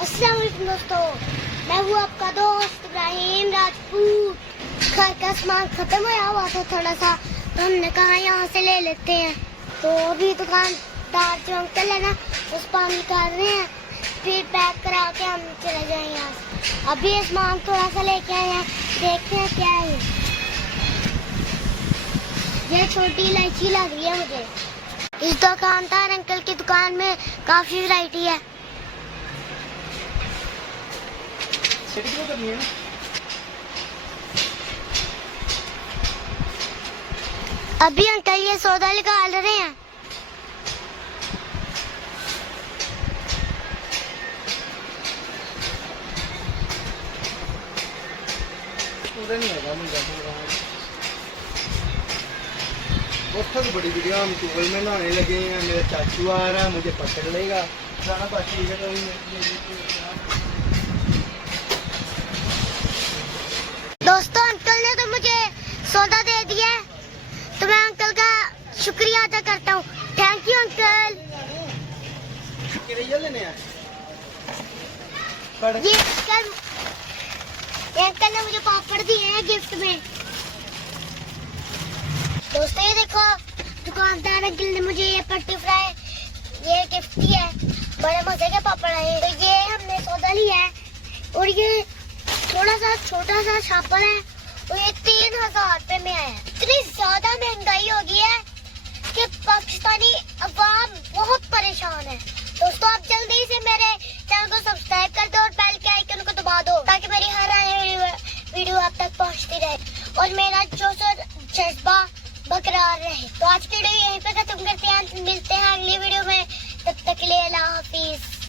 अस्सलाम वालेकुम दोस्तों, मैं हूँ आपका दोस्त इब्राहिम राजपूत। घर का सामान खत्म होया हुआ था थोड़ा सा, तो हमने कहा यहाँ से ले लेते हैं। तो अभी दुकानदार जो अंकल है ना, उस पानी कर रहे हैं, फिर पैक करा के हम चले जाएंगे यहाँ से। अभी ये सामान थोड़ा सा लेके आए हैं, देखते हैं क्या है। ये छोटी इलायची लग रही है मुझे। इस दुकानदार अंकल की दुकान में काफी वैरायटी है। अभी अंकल ये सौदा निकाल रहे हैं। बहुत बड़ी वीडियो, हम टूबल में नहाने लगे हैं। मेरा चाचू आ रहा है, मुझे पकड़ लेगा। दोस्तों, अंकल ने तो मुझे सौदा दे दिया है, तो मैं अंकल का शुक्रिया अदा करता हूँ। Thank you uncle. ये अंकल ने मुझे पापड़ दिए हैं गिफ्ट में। दोस्तों, ये देखो, दुकानदार अंकल ने मुझे ये पट्टी फ्राई ये गिफ्ट दिया है। बड़े मजे के पापड़ है। तो ये हमने सौदा लिया है, और ये थोड़ा सा छोटा सा छापड़ है, और ये 3000 रुपए में आया है। इतनी ज्यादा महंगाई हो गई है कि पाकिस्तानी अवाम बहुत परेशान है। दोस्तों, आप जल्दी से